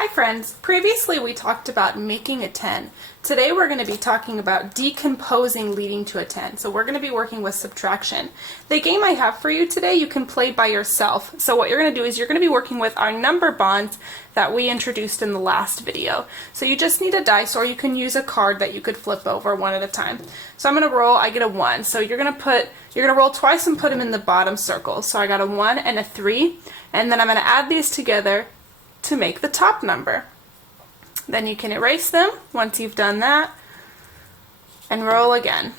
Hi friends, previously we talked about making a 10. Today we're going to be talking about decomposing leading to a 10. So we're going to be working with subtraction. The game I have for you today you can play by yourself. So what you're going to do is you're going to be working with our number bonds that we introduced in the last video. So you just need a dice, or you can use a card that you could flip over one at a time. So I'm going to roll, I get a 1. So you're going to roll twice and put them in the bottom circle. So I got a 1 and a 3, and then I'm going to add these together to make the top number. Then you can erase them once you've done that and roll again.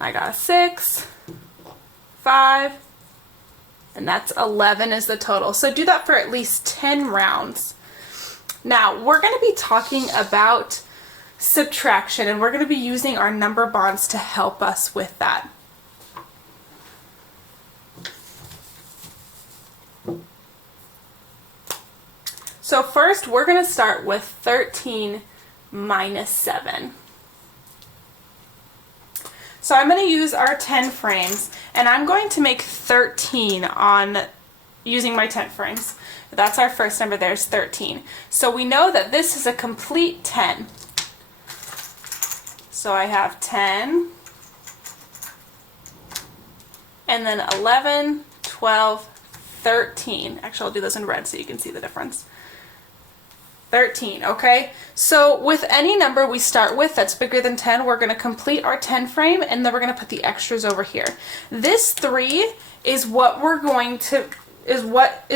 I got a 6, 5, and that's 11 is the total. So do that for at least 10 rounds. Now we're going to be talking about subtraction, and we're going to be using our number bonds to help us with that. So first we're going to start with 13 minus 7. So I'm going to use our 10 frames, and I'm going to make 13 on using my 10 frames. That's our first number. There's 13. So we know that this is a complete 10. So I have 10, and then 11, 12, 13. Actually, I'll do those in red so you can see the difference. 13, okay? So with any number we start with that's bigger than 10, we're going to complete our 10 frame, and then we're going to put the extras over here. This 3 is what is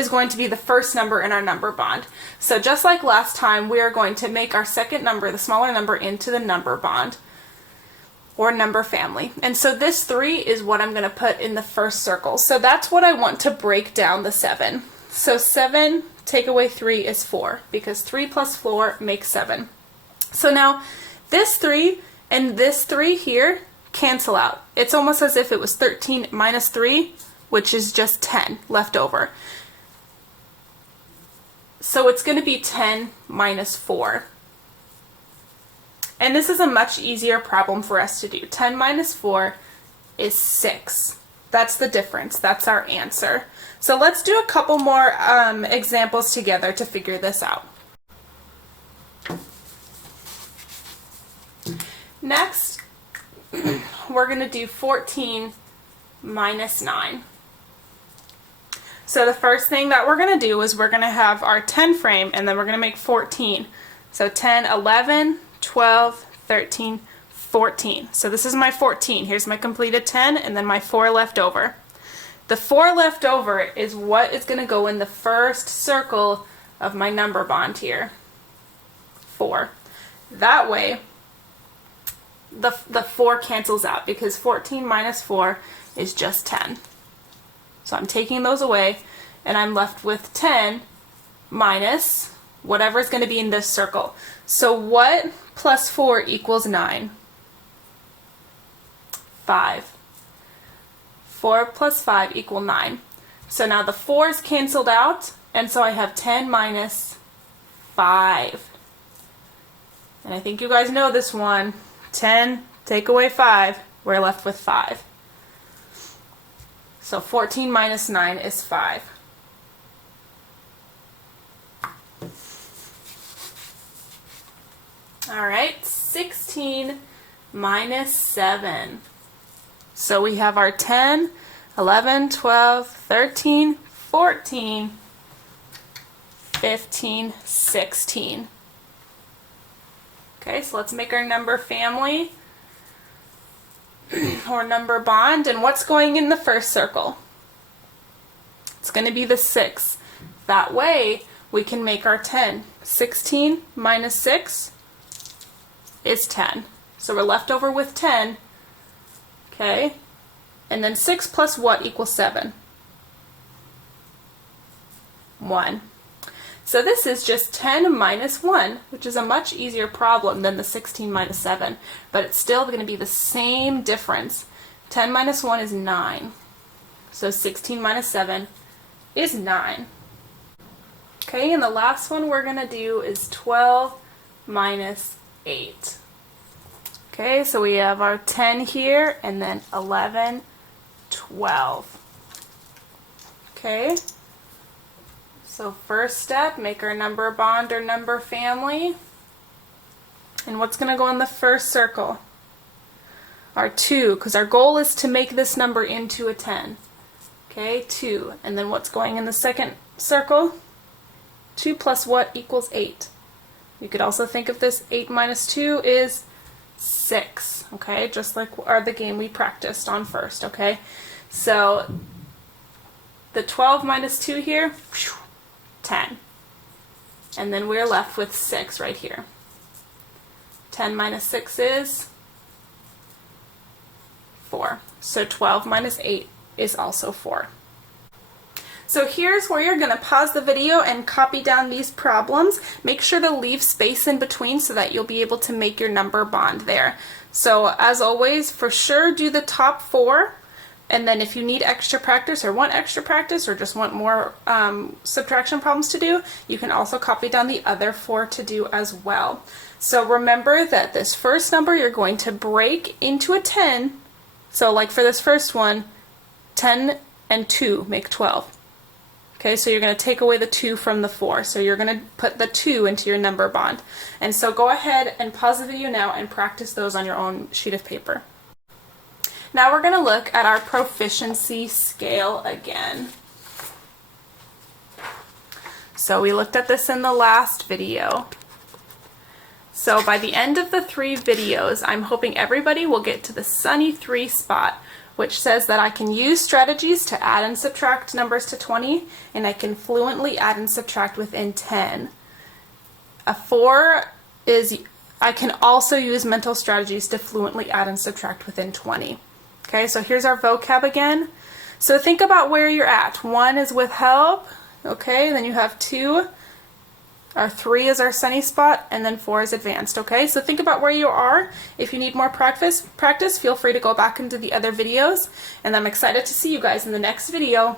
going to be the first number in our number bond. So just like last time, we are going to make our second number, the smaller number, into the number bond or number family. And so this 3 is what I'm going to put in the first circle. So that's what I want to break down the 7. So 7 take away 3 is 4, because 3 plus 4 makes 7. So now this 3 and this 3 here cancel out. It's almost as if it was 13 minus 3, which is just 10 left over. So it's going to be 10 minus 4. And this is a much easier problem for us to do. 10 minus 4 is 6. That's the difference. That's our answer. So let's do a couple more examples together to figure this out. Next, we're going to do 14 minus 9. So the first thing that we're going to do is we're going to have our 10 frame, and then we're going to make 14. So 10, 11, 12, 13, 14. So this is my 14. Here's my completed 10, and then my 4 left over. The 4 left over is what is going to go in the first circle of my number bond here. 4. That way, the 4 cancels out, because 14 minus 4 is just 10. So I'm taking those away, and I'm left with 10 minus whatever is going to be in this circle. So what plus 4 equals 9? 5. 4 plus 5 equal 9. So now the 4's canceled out, and so I have 10 minus 5. And I think you guys know this one. 10, take away 5, we're left with 5. So 14 minus 9 is 5. Alright, 16 minus 7. So we have our 10, 11, 12, 13, 14, 15, 16. Okay, so let's make our number family or number bond. And what's going in the first circle? It's going to be the 6. That way we can make our 10. 16 minus 6 is 10. So we're left over with 10. Okay, and then 6 plus what equals 7? 1. So this is just 10 minus 1, which is a much easier problem than the 16 minus 7, but it's still going to be the same difference. 10 minus 1 is 9. So 16 minus 7 is 9. Okay, and the last one we're going to do is 12 minus 8. Okay, so we have our 10 here, and then 11, 12. Okay, So first step, make our number bond or number family. And what's going to go in the first circle? Our 2, because our goal is to make this number into a 10. Okay, 2. And then what's going in the second circle? 2 plus what equals 8? You could also think of this 8 minus 2 is 6. Okay, just like the game we practiced on first. Okay, so the 12 minus 2 here, 10. And then we're left with 6 right here. 10 minus 6 is 4. So 12 minus 8 is also 4. So here's where you're going to pause the video and copy down these problems. Make sure to leave space in between so that you'll be able to make your number bond there. So as always, for sure do the top 4. And then if you need extra practice or want extra practice or just want more subtraction problems to do, you can also copy down the other 4 to do as well. So remember that this first number you're going to break into a 10. So like for this first one, 10 and 2 make 12. Okay, so you're going to take away the 2 from the 4. So you're going to put the 2 into your number bond. And so go ahead and pause the video now and practice those on your own sheet of paper. Now we're going to look at our proficiency scale again. So we looked at this in the last video. So by the end of the 3 videos, I'm hoping everybody will get to the sunny 3 spot, which says that I can use strategies to add and subtract numbers to 20, and I can fluently add and subtract within 10. A 4 is I can also use mental strategies to fluently add and subtract within 20. Okay, so here's our vocab again. So think about where you're at. 1 is with help, okay, then you have 2. Our 3 is our sunny spot, and then 4 is advanced, okay? So think about where you are. If you need more practice, feel free to go back into the other videos, and I'm excited to see you guys in the next video.